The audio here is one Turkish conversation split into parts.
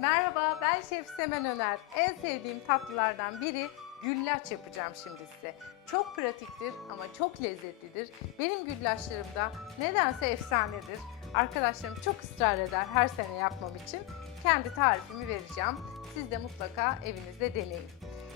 Merhaba, ben Şef Semen Öner. En sevdiğim tatlılardan biri güllaç yapacağım şimdi size. Çok pratiktir ama çok lezzetlidir. Benim güllaçlarım da nedense efsanedir. Arkadaşlarım çok ısrar eder her sene yapmam için. Kendi tarifimi vereceğim. Siz de mutlaka evinizde deneyin.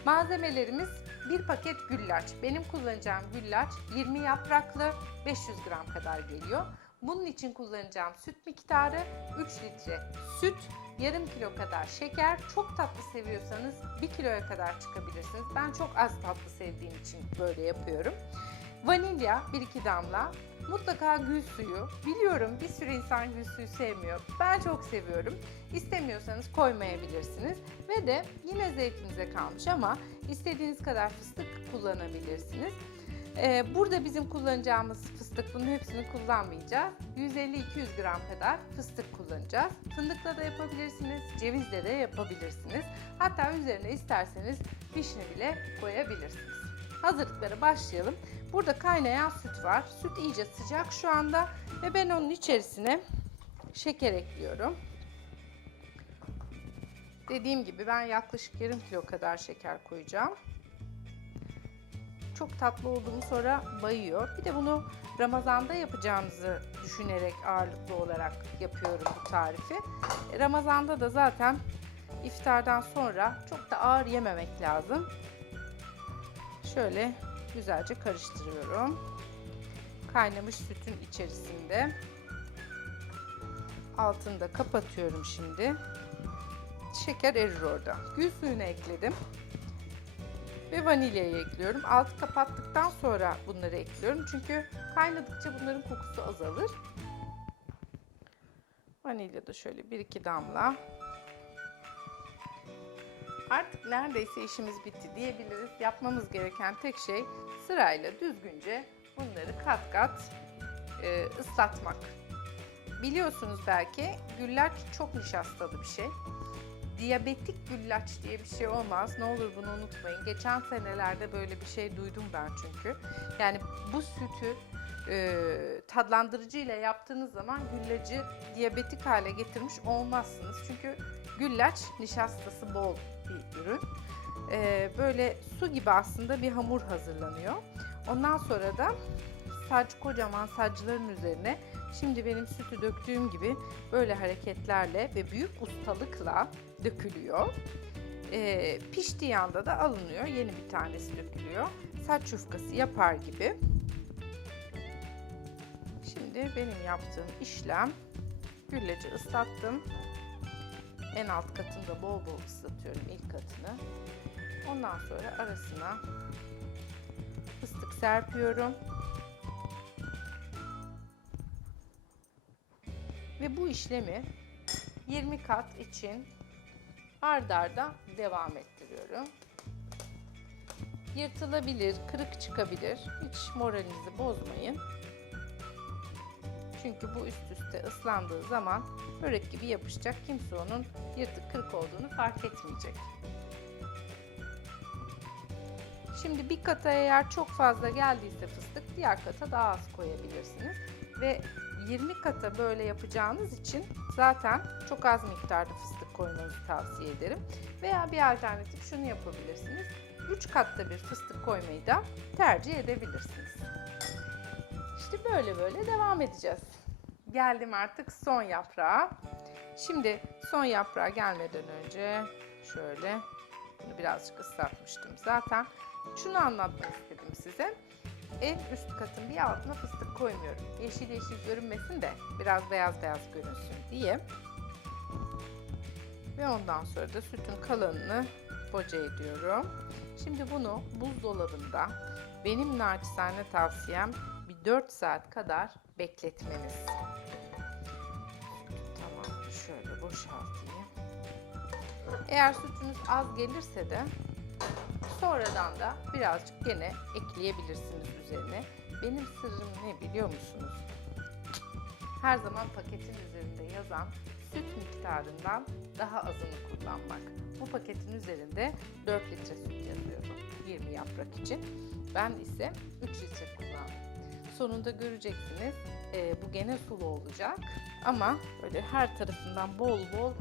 Malzemelerimiz bir paket güllaç. Benim kullanacağım güllaç 20 yapraklı 500 gram kadar geliyor. Bunun için kullanacağım süt miktarı 3 litre süt, yarım kilo kadar şeker. Çok tatlı seviyorsanız 1 kiloya kadar çıkabilirsiniz. Ben çok az tatlı sevdiğim için böyle yapıyorum. Vanilya 1-2 damla. Mutlaka gül suyu. Biliyorum bir sürü insan gül suyu sevmiyor. Ben çok seviyorum. İstemiyorsanız koymayabilirsiniz. Ve de yine zevkinize kalmış ama istediğiniz kadar fıstık kullanabilirsiniz. Ee, burada bizim kullanacağımız fıstık, bunun hepsini kullanmayacağız. 150-200 gram kadar fıstık kullanacağız. Fındıkla da yapabilirsiniz, cevizle de yapabilirsiniz. Hatta üzerine isterseniz vişne bile koyabilirsiniz. Hazırlıklara başlayalım. Burada kaynayan süt var. Süt iyice sıcak şu anda ve ben onun içerisine şeker ekliyorum. Dediğim gibi ben yaklaşık yarım kilo kadar şeker koyacağım çok tatlı olduğumu sonra bayıyor. Bir de bunu Ramazan'da yapacağınızı düşünerek ağırlıklı olarak yapıyorum bu tarifi. E, Ramazan'da da zaten iftardan sonra çok da ağır yememek lazım. Şöyle güzelce karıştırıyorum. Kaynamış sütün içerisinde. Altını da kapatıyorum şimdi. Şeker erir orada. Gül suyunu ekledim ve vanilyayı ekliyorum. Altı kapattıktan sonra bunları ekliyorum. Çünkü kaynadıkça bunların kokusu azalır. Vanilya da şöyle 1-2 damla. Artık neredeyse işimiz bitti diyebiliriz. Yapmamız gereken tek şey sırayla düzgünce bunları kat kat e, ıslatmak. Biliyorsunuz belki güllaç çok nişastalı bir şey diyabetik güllaç diye bir şey olmaz. Ne olur bunu unutmayın. Geçen senelerde böyle bir şey duydum ben çünkü. Yani bu sütü e, tadlandırıcı ile yaptığınız zaman güllacı diyabetik hale getirmiş olmazsınız. Çünkü güllaç nişastası bol bir ürün. E, böyle su gibi aslında bir hamur hazırlanıyor. Ondan sonra da saç kocaman sacların üzerine şimdi benim sütü döktüğüm gibi böyle hareketlerle ve büyük ustalıkla dökülüyor. Ee, piştiği anda da alınıyor. Yeni bir tanesi dökülüyor. Saç yufkası yapar gibi. Şimdi benim yaptığım işlem gülleci ıslattım. En alt katında bol bol ıslatıyorum ilk katını. Ondan sonra arasına fıstık serpiyorum. Ve bu işlemi 20 kat için ard arda devam ettiriyorum. Yırtılabilir, kırık çıkabilir. Hiç moralinizi bozmayın. Çünkü bu üst üste ıslandığı zaman börek gibi yapışacak. Kimse onun yırtık kırık olduğunu fark etmeyecek. Şimdi bir kata eğer çok fazla geldiyse fıstık diğer kata daha az koyabilirsiniz. Ve 20 kata böyle yapacağınız için zaten çok az miktarda fıstık koymanızı tavsiye ederim. Veya bir alternatif şunu yapabilirsiniz. 3 katta bir fıstık koymayı da tercih edebilirsiniz. İşte böyle böyle devam edeceğiz. Geldim artık son yaprağa. Şimdi son yaprağa gelmeden önce şöyle bunu birazcık ıslatmıştım zaten. Şunu anlatmak istedim size en üst katın bir altına fıstık koymuyorum. Yeşil yeşil görünmesin de biraz beyaz beyaz görünsün diye. Ve ondan sonra da sütün kalanını boca ediyorum. Şimdi bunu buzdolabında benim naçizane tavsiyem bir 4 saat kadar bekletmeniz. Tamam şöyle boşaltayım. Eğer sütünüz az gelirse de Sonradan da birazcık gene ekleyebilirsiniz üzerine. Benim sırrım ne biliyor musunuz? Her zaman paketin üzerinde yazan süt miktarından daha azını kullanmak. Bu paketin üzerinde 4 litre süt yazıyordu 20 yaprak için. Ben ise 3 litre kullandım. Sonunda göreceksiniz e, bu gene sulu olacak ama böyle her tarafından bol bol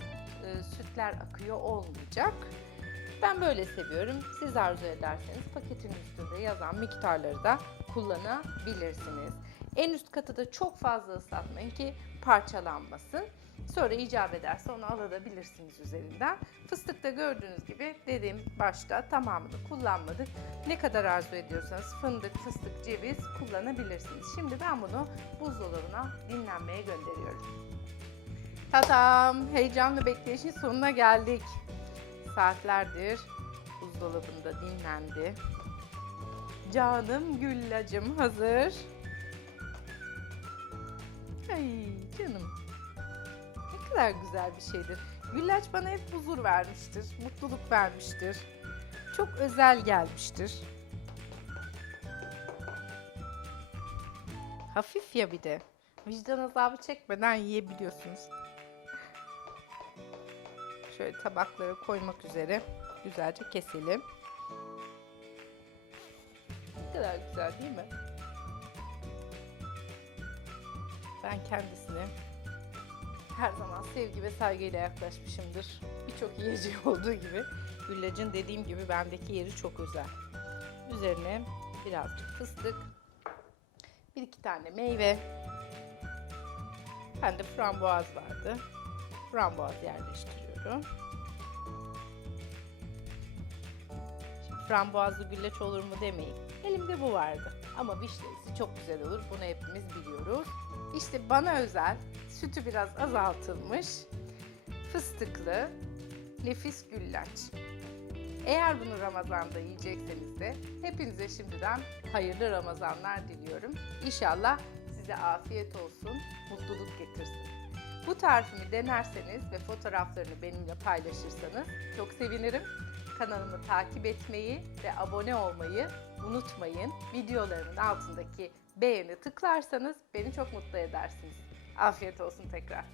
e, süt köpükler akıyor olmayacak. Ben böyle seviyorum. Siz arzu ederseniz paketin üstünde yazan miktarları da kullanabilirsiniz. En üst katı da çok fazla ıslatmayın ki parçalanmasın. Sonra icap ederse onu alabilirsiniz üzerinden. Fıstıkta gördüğünüz gibi dediğim başta tamamını kullanmadık. Ne kadar arzu ediyorsanız fındık, fıstık, ceviz kullanabilirsiniz. Şimdi ben bunu buzdolabına dinlenmeye gönderiyorum. Tadam! Heyecanlı bekleyişin sonuna geldik. Saatlerdir buzdolabında dinlendi. Canım güllacım hazır. Ay canım. Ne kadar güzel bir şeydir. Güllaç bana hep huzur vermiştir, mutluluk vermiştir. Çok özel gelmiştir. Hafif ya bir de. Vicdan azabı çekmeden yiyebiliyorsunuz. Şöyle tabaklara koymak üzere güzelce keselim. Ne kadar güzel değil mi? Ben kendisine her zaman sevgi ve saygıyla yaklaşmışımdır. Birçok yiyeceği olduğu gibi güllacın dediğim gibi bendeki yeri çok özel. Üzerine birazcık fıstık, bir iki tane meyve, bende frambuaz vardı. Frambuaz yerleştiriyorum. Şimdi frambuazlı güllaç olur mu demeyin. Elimde bu vardı. Ama vişnelisi çok güzel olur. Bunu hepimiz biliyoruz. İşte bana özel sütü biraz azaltılmış fıstıklı nefis güllaç. Eğer bunu Ramazan'da yiyecekseniz de hepinize şimdiden hayırlı Ramazanlar diliyorum. İnşallah size afiyet olsun, mutluluk getirsin. Bu tarifimi denerseniz ve fotoğraflarını benimle paylaşırsanız çok sevinirim. Kanalımı takip etmeyi ve abone olmayı unutmayın. Videolarımın altındaki beğeni tıklarsanız beni çok mutlu edersiniz. Afiyet olsun tekrar.